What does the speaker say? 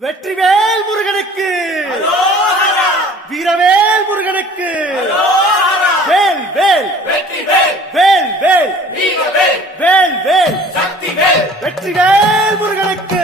வெற்றிவேல் முருகனுக்கு. வீரவேல் முருகனுக்கு. வேல் வேல். வெற்றி வேல் வேல். வேல் வீர வேல் வேல். வேல் சக்தி வேல் வெற்றிவேல் முருகனுக்கு.